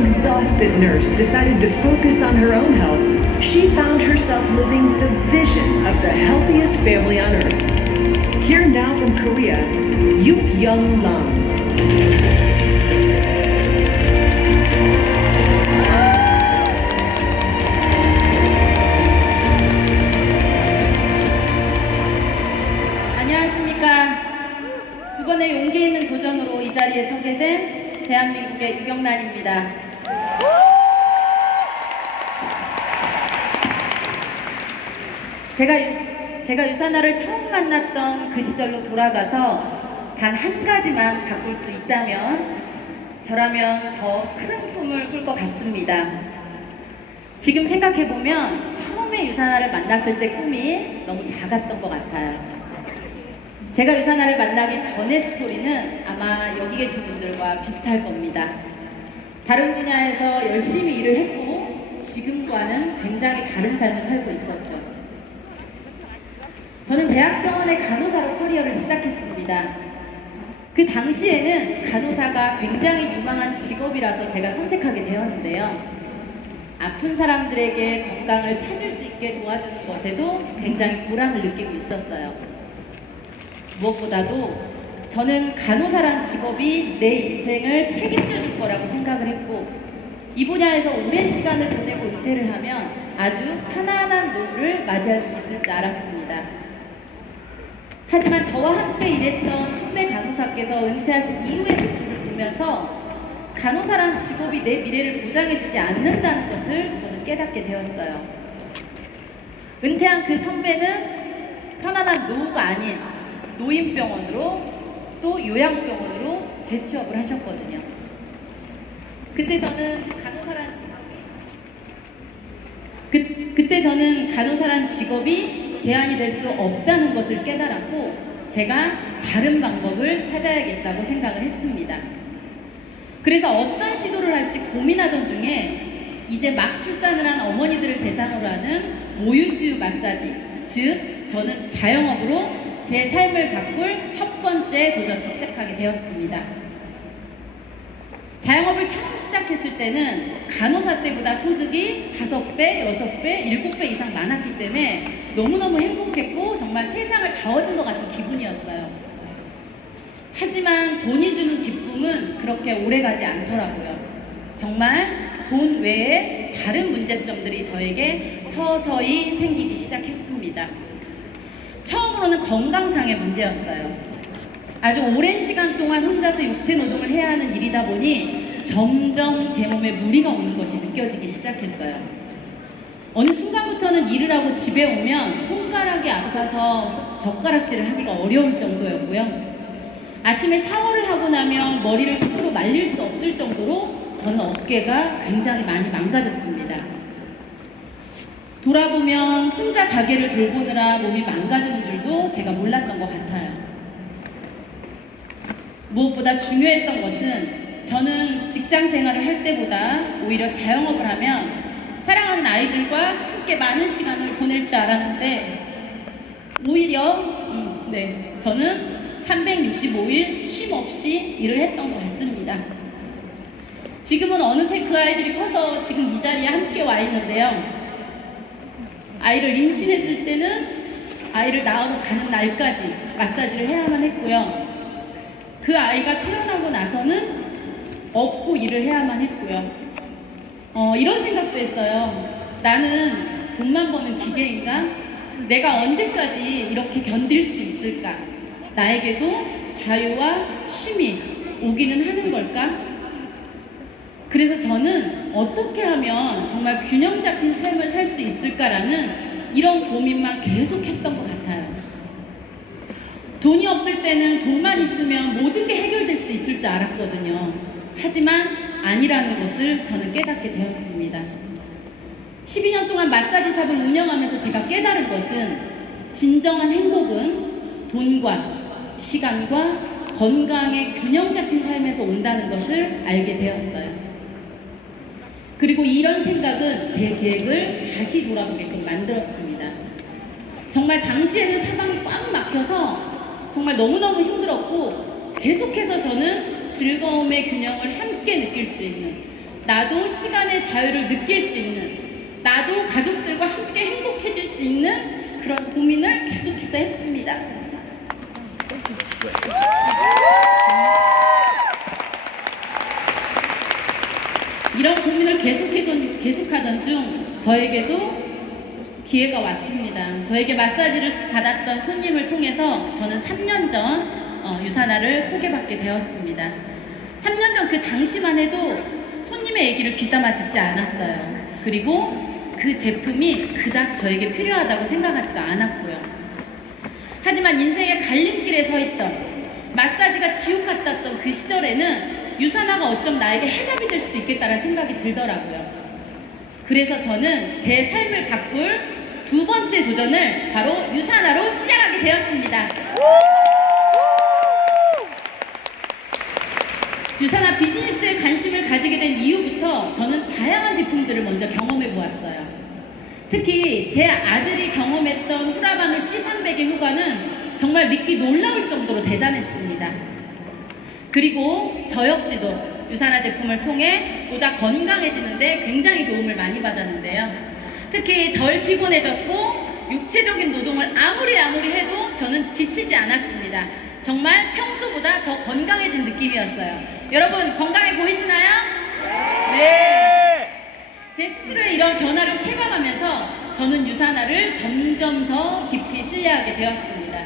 exhausted nurse decided to focus on her own health, she found herself living the vision of the healthiest family on earth. Here now from Korea, Yuk Young Lam. 안녕하십니까. 두 번의 용기 있는 도전으로 이 자리에 서게 된 대한민국의 유경란입니다. 제가 유산화를 처음 만났던 그 시절로 돌아가서 단 한 가지만 바꿀 수 있다면 저라면 더 큰 꿈을 꿀 것 같습니다. 지금 생각해보면 처음에 유산화를 만났을 때 꿈이 너무 작았던 것 같아요. 제가 유산화를 만나기 전의 스토리는 아마 여기 계신 분들과 비슷할 겁니다. 다른 분야에서 열심히 일을 했고 지금과는 굉장히 다른 삶을 살고 있었죠. 저는 대학병원의 간호사로 커리어를 시작했습니다. 그 당시에는 간호사가 굉장히 유망한 직업이라서 제가 선택하게 되었는데요. 아픈 사람들에게 건강을 찾을 수 있게 도와주는 것에도 굉장히 보람을 느끼고 있었어요. 무엇보다도 저는 간호사란 직업이 내 인생을 책임져 줄 거라고 생각을 했고 이 분야에서 오랜 시간을 보내고 은퇴를 하면 아주 편안한 노후를 맞이할 수 있을 줄 알았습니다. 하지만 저와 함께 일했던 선배 간호사께서 은퇴하신 이후의 모습을 보면서 간호사란 직업이 내 미래를 보장해주지 않는다는 것을 저는 깨닫게 되었어요. 은퇴한 그 선배는 편안한 노후가 아닌 노인병원으로 또 요양병원으로 재취업을 하셨거든요. 그때 저는 간호사란 직업이 대안이 될 수 없다는 것을 깨달았고 제가 다른 방법을 찾아야겠다고 생각을 했습니다. 그래서 어떤 시도를 할지 고민하던 중에 이제 막 출산을 한 어머니들을 대상으로 하는 모유수유 마사지, 즉 저는 자영업으로 제 삶을 바꿀 첫 번째 도전을 시작하게 되었습니다. 자영업을 처음 시작했을 때는 간호사 때보다 소득이 5배, 6배, 7배 이상 많았기 때문에 너무너무 행복했고 정말 세상을 다 얻은 것 같은 기분이었어요. 하지만 돈이 주는 기쁨은 그렇게 오래가지 않더라고요. 정말 돈 외에 다른 문제점들이 저에게 서서히 생기기 시작했습니다. 처음으로는 건강상의 문제였어요. 아주 오랜 시간 동안 혼자서 육체 노동을 해야 하는 일이다 보니 점점 제 몸에 무리가 오는 것이 느껴지기 시작했어요. 어느 순간부터는 일을 하고 집에 오면 손가락이 아파서 젓가락질을 하기가 어려울 정도였고요. 아침에 샤워를 하고 나면 머리를 스스로 말릴 수 없을 정도로 저는 어깨가 굉장히 많이 망가졌습니다. 돌아보면 혼자 가게를 돌보느라 몸이 망가지는 줄도 제가 몰랐던 것 같아요. 무엇보다 중요했던 것은 저는 직장 생활을 할 때보다 오히려 자영업을 하면 사랑하는 아이들과 함께 많은 시간을 보낼 줄 알았는데 오히려 저는 365일 쉼 없이 일을 했던 것 같습니다. 지금은 어느새 그 아이들이 커서 지금 이 자리에 함께 와 있는데요. 아이를 임신했을 때는 아이를 낳으러 가는 날까지 마사지를 해야만 했고요. 그 아이가 태어나고 나서는 업고 일을 해야만 했고요. 이런 생각도 했어요. 나는 돈만 버는 기계인가? 내가 언제까지 이렇게 견딜 수 있을까? 나에게도 자유와 쉼이 오기는 하는 걸까? 그래서 저는 어떻게 하면 정말 균형 잡힌 삶을 살 수 있을까라는 이런 고민만 계속했던 것 같아요. 돈이 없을 때는 돈만 있으면 모든 게 해결될 수 있을 줄 알았거든요. 하지만 아니라는 것을 저는 깨닫게 되었습니다. 12년 동안 마사지샵을 운영하면서 제가 깨달은 것은 진정한 행복은 돈과 시간과 건강의 균형 잡힌 삶에서 온다는 것을 알게 되었어요. 그리고 이런 생각은 제 계획을 다시 돌아보게끔 만들었습니다. 정말 당시에는 사방이 꽉 막혀서 정말 너무너무 힘들었고 계속해서 저는 즐거움의 균형을 함께 느낄 수 있는 나도 시간의 자유를 느낄 수 있는, 나도 가족들과 함께 행복해질 수 있는 그런 고민을 계속해서 했습니다. 이런 고민을 계속하던 중 저에게도 기회가 왔습니다. 저에게 마사지를 받았던 손님을 통해서 저는 3년 전 유산화를 소개받게 되었습니다. 3년 전 그 당시만 해도 손님의 얘기를 귀담아 듣지 않았어요. 그리고 그 제품이 그닥 저에게 필요하다고 생각하지도 않았고요. 하지만 인생의 갈림길에 서 있던, 마사지가 지옥 같았던 그 시절에는 유산화가 어쩜 나에게 해답이 될 수도 있겠다는 생각이 들더라고요. 그래서 저는 제 삶을 바꿀 두 번째 도전을 바로 유산화로 시작하게 되었습니다. 유산화 비즈니스에 관심을 가지게 된 이후부터 저는 다양한 제품들을 먼저 경험해 보았어요. 특히 제 아들이 경험했던 후라바누 C300의 효과는 정말 믿기 놀라울 정도로 대단했습니다. 그리고 저 역시도 유산화 제품을 통해 보다 건강해지는데 굉장히 도움을 많이 받았는데요. 특히 덜 피곤해졌고 육체적인 노동을 아무리 해도 저는 지치지 않았습니다. 정말 평소보다 더 건강해진 느낌이었어요. 여러분 건강해 보이시나요? 네. 제 스스로의 이런 변화를 체감하면서 저는 유산화를 점점 더 깊이 신뢰하게 되었습니다.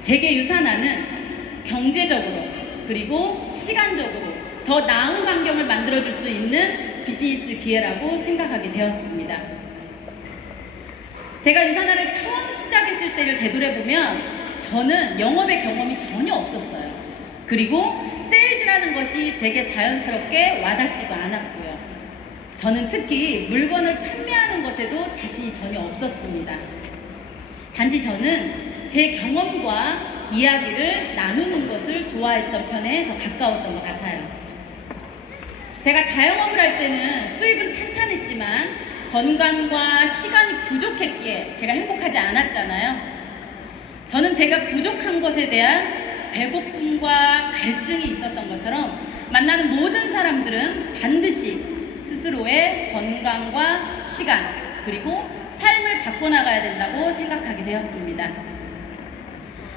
제게 유산화는 경제적으로 그리고 시간적으로 더 나은 환경을 만들어줄 수 있는 비즈니스 기회라고 생각하게 되었습니다. 제가 유산화를 처음 시작했을 때를 되돌아보면 저는 영업의 경험이 전혀 없었어요. 그리고 세일즈라는 것이 제게 자연스럽게 와닿지도 않았고요. 저는 특히 물건을 판매하는 것에도 자신이 전혀 없었습니다. 단지 저는 제 경험과 이야기를 나누는 것을 좋아했던 편에 더 가까웠던 것 같아요. 제가 자영업을 할 때는 수입은 탄탄했지만 건강과 시간이 부족했기에 제가 행복하지 않았잖아요. 저는 제가 부족한 것에 대한 배고픔과 갈증이 있었던 것처럼 만나는 모든 사람들은 반드시 스스로의 건강과 시간 그리고 삶을 바꿔나가야 된다고 생각하게 되었습니다.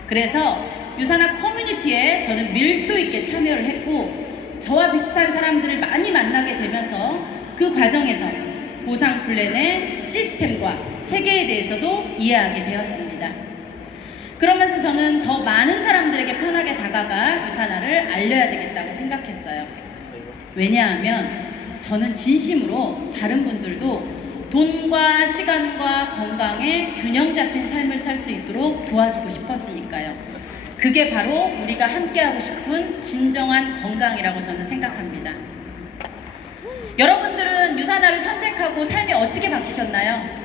그래서 유산화 커뮤니티에 저는 밀도 있게 참여를 했고 저와 비슷한 사람들을 많이 만나게 되면서 그 과정에서 보상 플랜의 시스템과 체계에 대해서도 이해하게 되었습니다. 그러면서 저는 더 많은 사람들에게 편하게 다가가 유산화를 알려야 되겠다고 생각했어요. 왜냐하면 저는 진심으로 다른 분들도 돈과 시간과 건강에 균형 잡힌 삶을 살 수 있도록 도와주고 싶었으니까요. 그게 바로 우리가 함께하고 싶은 진정한 건강이라고 저는 생각합니다. 여러분들은 유산화를 선택하고 삶이 어떻게 바뀌셨나요?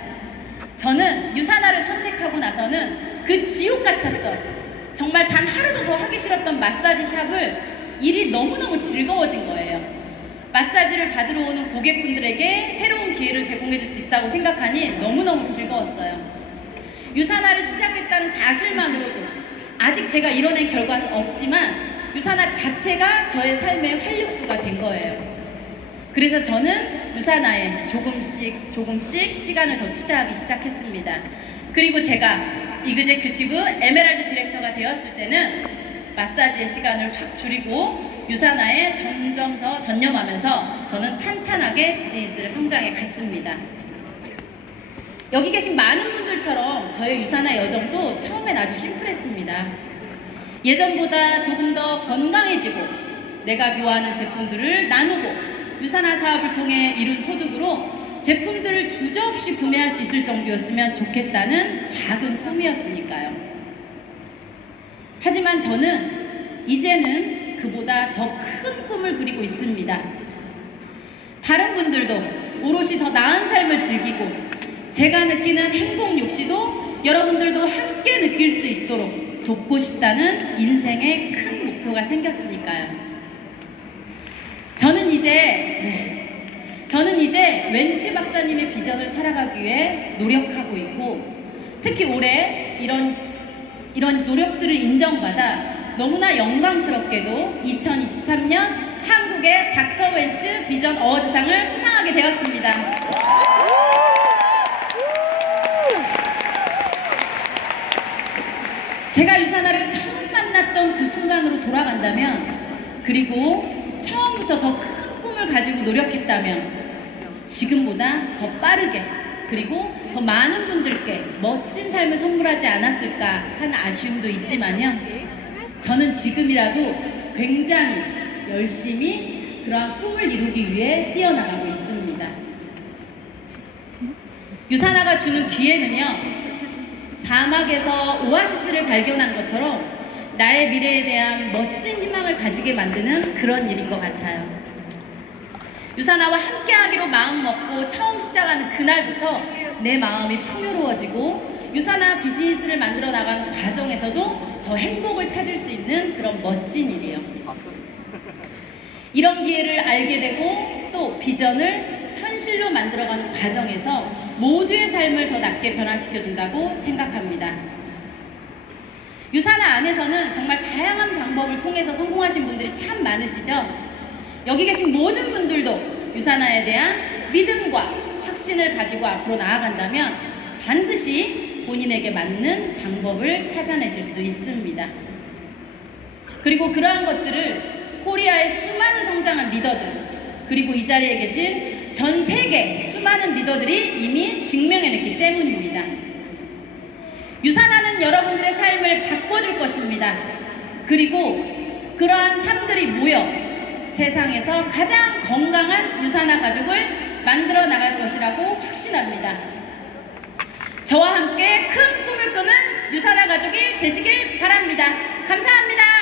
저는 유산화를 선택하고 나서는 그 지옥 같았던, 정말 단 하루도 더 하기 싫었던 마사지 샵을 일이 너무너무 즐거워진 거예요. 마사지를 받으러 오는 고객분들에게 새로운 기회를 제공해 줄 수 있다고 생각하니 너무너무 즐거웠어요. 유산화를 시작했다는 사실만으로도 아직 제가 이뤄낸 결과는 없지만 유산화 자체가 저의 삶의 활력소가 된 거예요. 그래서 저는 유산화에 조금씩 시간을 더 투자하기 시작했습니다. 그리고 제가 이그제큐티브 에메랄드 디렉터가 되었을 때는 마사지의 시간을 확 줄이고 유산화에 점점 더 전념하면서 저는 탄탄하게 비즈니스를 성장해 갔습니다. 여기 계신 많은 분들처럼 저의 유산화 여정도 처음엔 아주 심플했습니다. 예전보다 조금 더 건강해지고 내가 좋아하는 제품들을 나누고 유산화 사업을 통해 이룬 소득으로 제품들을 주저없이 구매할 수 있을 정도였으면 좋겠다는 작은 꿈이었으니까요. 하지만 저는 이제는 그보다 더 큰 꿈을 그리고 있습니다. 다른 분들도 오롯이 더 나은 삶을 즐기고 제가 느끼는 행복 욕시도 여러분들도 함께 느낄 수 있도록 돕고 싶다는 인생의 큰 목표가 생겼으니까요. 저는 이제 웬치 박사님의 비전을 살아가기 위해 노력하고 있고 특히 올해 이런 노력들을 인정받아 너무나 영광스럽게도 2023년 한국 한국의 닥터 웬츠 비전 어워드상을 수상하게 되었습니다. 제가 유사나를 처음 만났던 그 순간으로 돌아간다면, 그리고 처음부터 더 큰 꿈을 가지고 노력했다면 지금보다 더 빠르게, 그리고 더 많은 분들께 멋진 삶을 선물하지 않았을까 하는 아쉬움도 있지만요, 저는 지금이라도 굉장히 열심히 그러한 꿈을 이루기 위해 뛰어나가고 있습니다. 유사나가 주는 기회는요, 사막에서 오아시스를 발견한 것처럼 나의 미래에 대한 멋진 희망을 가지게 만드는 그런 일인 것 같아요. 유사나와 함께하기로 마음먹고 처음 시작하는 그날부터 내 마음이 풍요로워지고 유사나 비즈니스를 만들어 나가는 과정에서도 더 행복을 찾을 수 있는 그런 멋진 일이에요. 이런 기회를 알게 되고 또 비전을 현실로 만들어가는 과정에서 모두의 삶을 더 낫게 변화시켜준다고 생각합니다. 유사나 안에서는 정말 다양한 방법을 통해서 성공하신 분들이 참 많으시죠? 여기 계신 모든 분들도 유사나에 대한 믿음과 확신을 가지고 앞으로 나아간다면 반드시 본인에게 맞는 방법을 찾아내실 수 있습니다. 그리고 그러한 것들을 코리아의 수많은 성장한 리더들, 그리고 이 자리에 계신 전 세계 수많은 리더들이 이미 증명해냈기 때문입니다. 유사나는 여러분들의 삶을 바꿔줄 것입니다. 그리고 그러한 삶들이 모여 세상에서 가장 건강한 유사나 가족을 만들어 나갈 것이라고 확신합니다. 저와 함께 큰 꿈을 꾸는 유사나 가족이 되시길 바랍니다. 감사합니다.